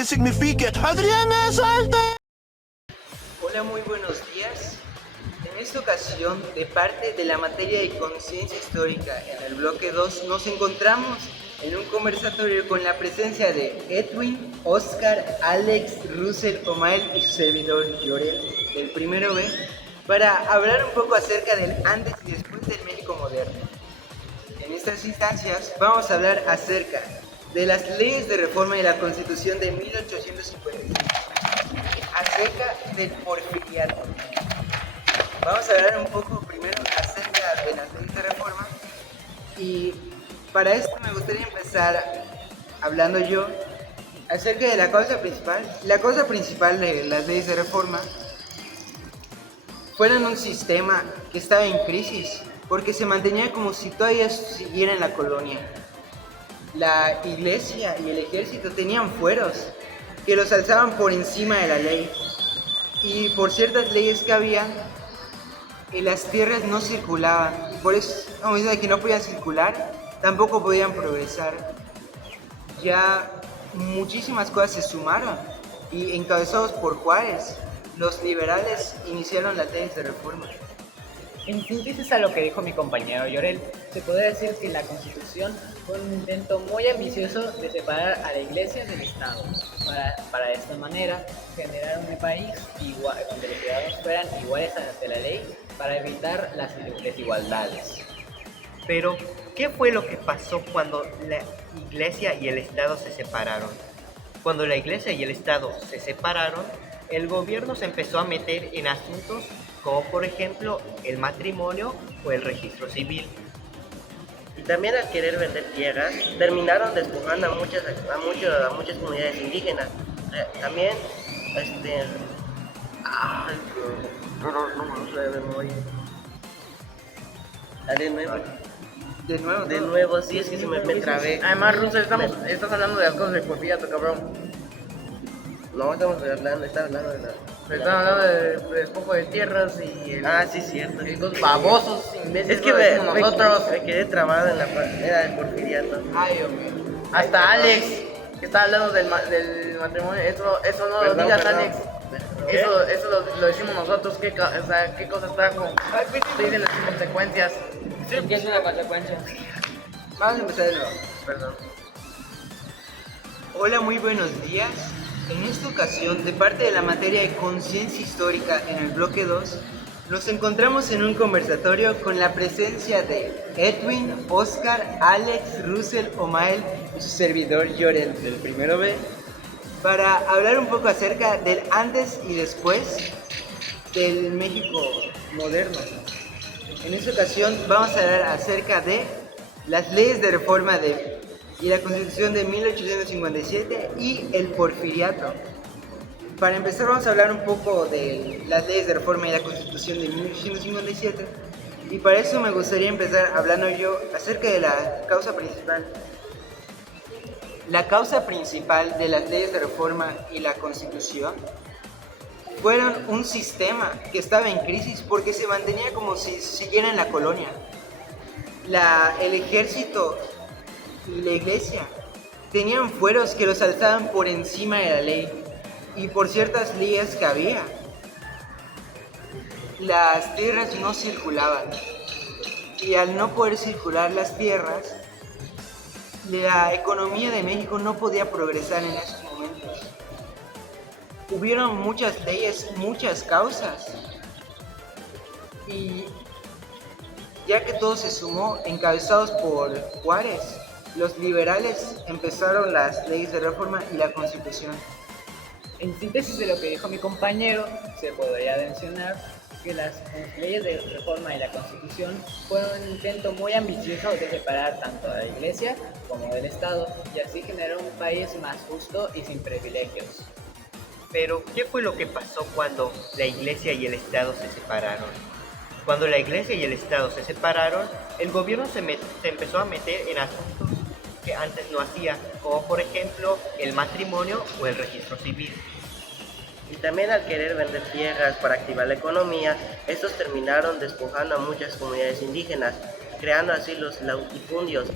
que signifique Adriana, salte. Hola, muy buenos días. En esta ocasión, de parte de la materia de conciencia histórica en el bloque 2, nos encontramos en un conversatorio con la presencia de Edwin, Oscar, Alex, Russell, Omael y su servidor Llorel, del primero B, para hablar un poco acerca del antes y después del México moderno. En estas instancias vamos a hablar acerca de las leyes de reforma de la Constitución de 1856, acerca del porfiriato. Vamos a hablar un poco primero acerca de las leyes de reforma y para esto me gustaría empezar hablando yo acerca de la causa principal. La causa principal de las leyes de reforma fueron un sistema que estaba en crisis porque se mantenía como si todavía siguiera en la colonia. La iglesia y el ejército tenían fueros que los alzaban por encima de la ley y por ciertas leyes que había las tierras no circulaban, por eso a medida que no podían circular tampoco podían progresar. Ya muchísimas cosas se sumaron y encabezados por Juárez, los liberales iniciaron las leyes de reforma. En síntesis a lo que dijo mi compañero Llorel, se podría decir que la Constitución fue un intento muy ambicioso de separar a la Iglesia del Estado, para de esta manera generar un país igual, donde los ciudadanos fueran iguales ante la ley para evitar las desigualdades. Pero, ¿qué fue lo que pasó cuando la Iglesia y el Estado se separaron? Cuando la Iglesia y el Estado se separaron, el gobierno se empezó a meter en asuntos como por ejemplo el matrimonio o el registro civil. Y también al querer vender tierras, terminaron despojando a muchas comunidades indígenas. También, no sé de memoria. De nuevo, sí, es que se me trabé. Además, Russell, estás hablando de las cosas de porfiriato, cabrón. No, están hablando de la... Están hablando de despojo de tierras y sí, cierto. los babosos imbéciles Es que como nosotros. me quedé trabado en la era del porfiriato. Ay, Dios mío. Hasta Alex, que está hablando del matrimonio. Eso no lo digas, perdón. Alex. Eso lo decimos nosotros. ¿Qué cosas trajo? Se dicen las consecuencias. ¿Qué es una consecuencia? Vamos a empezar de nuevo. Perdón. Hola, muy buenos días. En esta ocasión, de parte de la materia de conciencia histórica en el bloque 2, nos encontramos en un conversatorio con la presencia de Edwin, Oscar, Alex, Russell, Omael y su servidor Llorel, del primero B, para hablar un poco acerca del antes y después del México moderno. En esta ocasión vamos a hablar acerca de las leyes de reforma y la Constitución de 1857 y el porfiriato. Para empezar vamos a hablar un poco de las leyes de reforma y la Constitución de 1857 y para eso me gustaría empezar hablando yo acerca de la causa principal. La causa principal de las leyes de reforma y la Constitución fueron un sistema que estaba en crisis porque se mantenía como si siguiera en la colonia. El ejército y la iglesia tenían fueros que los alzaban por encima de la ley y por ciertas leyes que había. Las tierras no circulaban y al no poder circular las tierras, la economía de México no podía progresar en esos momentos. Hubieron muchas leyes, muchas causas y ya que todo se sumó, encabezados por Juárez, los liberales empezaron las leyes de reforma y la Constitución. En síntesis de lo que dijo mi compañero, se podría mencionar que las leyes de reforma y la Constitución fueron un intento muy ambicioso de separar tanto a la Iglesia como del Estado y así generar un país más justo y sin privilegios. Pero, ¿qué fue lo que pasó cuando la Iglesia y el Estado se separaron? Cuando la Iglesia y el Estado se separaron, el gobierno se empezó a meter en asuntos que antes no hacía, como por ejemplo el matrimonio o el registro civil. Y también al querer vender tierras para activar la economía, estos terminaron despojando a muchas comunidades indígenas, creando así los latifundios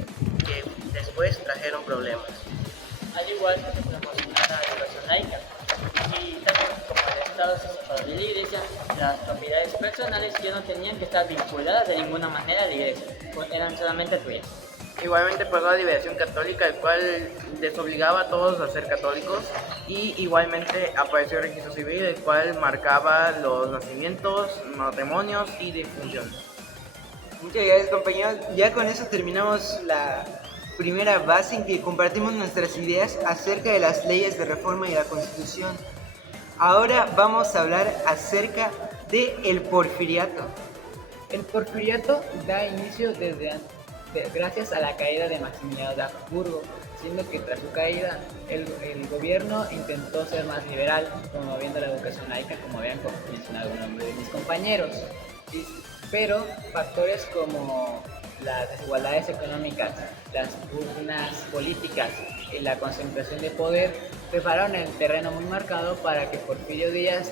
que después trajeron problemas. Al igual que se promocionara la educación las propiedades personales ya no tenían que estar vinculadas de ninguna manera a la iglesia, eran solamente tuyas. Igualmente pasó la liberación católica, el cual desobligaba a todos a ser católicos, y igualmente apareció el registro civil, el cual marcaba los nacimientos, matrimonios y difunciones. Muchas gracias, compañeros. Ya con eso terminamos la primera base en que compartimos nuestras ideas acerca de las leyes de reforma y la Constitución. Ahora vamos a hablar acerca del porfiriato. El porfiriato da inicio gracias a la caída de Maximiliano de Habsburgo, siendo que tras su caída el gobierno intentó ser más liberal, promoviendo la educación laica, como habían mencionado algunos de mis compañeros. Pero factores como las desigualdades económicas, las pugnas políticas y la concentración de poder prepararon el terreno muy marcado para que Porfirio Díaz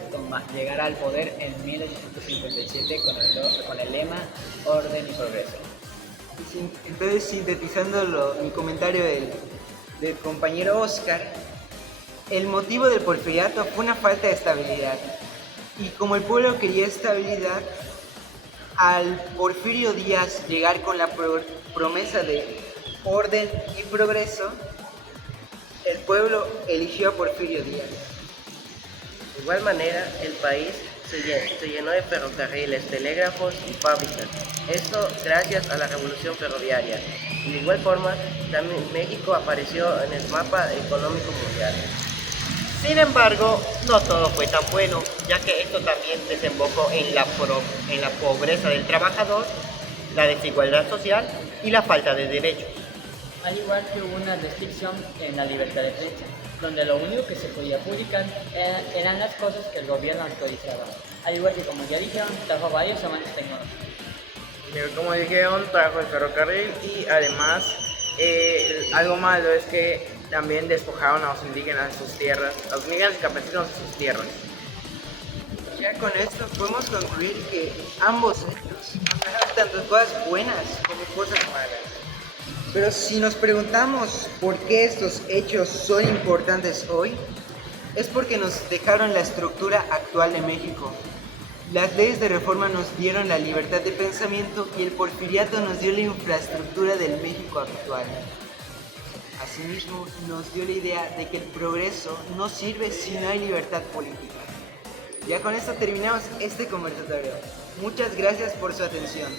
llegara al poder en 1857 con el lema Orden y Progreso. Entonces, sintetizando mi comentario del compañero Oscar, el motivo del porfiriato fue una falta de estabilidad. Y como el pueblo quería estabilidad, al Porfirio Díaz llegar con la promesa de orden y progreso, el pueblo eligió a Porfirio Díaz. De igual manera, el país se llenó de ferrocarriles, telégrafos y fábricas. Esto gracias a la revolución ferroviaria. Y de igual forma, también México apareció en el mapa económico mundial. Sin embargo, no todo fue tan bueno, ya que esto también desembocó en la pobreza del trabajador, la desigualdad social y la falta de derechos. Al igual que hubo una restricción en la libertad de prensa, donde lo único que se podía publicar eran las cosas que el gobierno autorizaba. Al igual que, como ya dijeron, trajo varios avances tecnológicos. Como dijeron, trajo el ferrocarril, y además algo malo es que también despojaron a los indígenas de sus tierras, a los indígenas y campesinos de sus tierras. Ya con esto podemos concluir que ambos hechos nos dejaron tanto cosas buenas como cosas malas. Pero si nos preguntamos por qué estos hechos son importantes hoy, es porque nos dejaron la estructura actual de México. Las leyes de reforma nos dieron la libertad de pensamiento y el porfiriato nos dio la infraestructura del México actual. Asimismo, nos dio la idea de que el progreso no sirve si no hay libertad política. Ya con esto terminamos este conversatorio. Muchas gracias por su atención.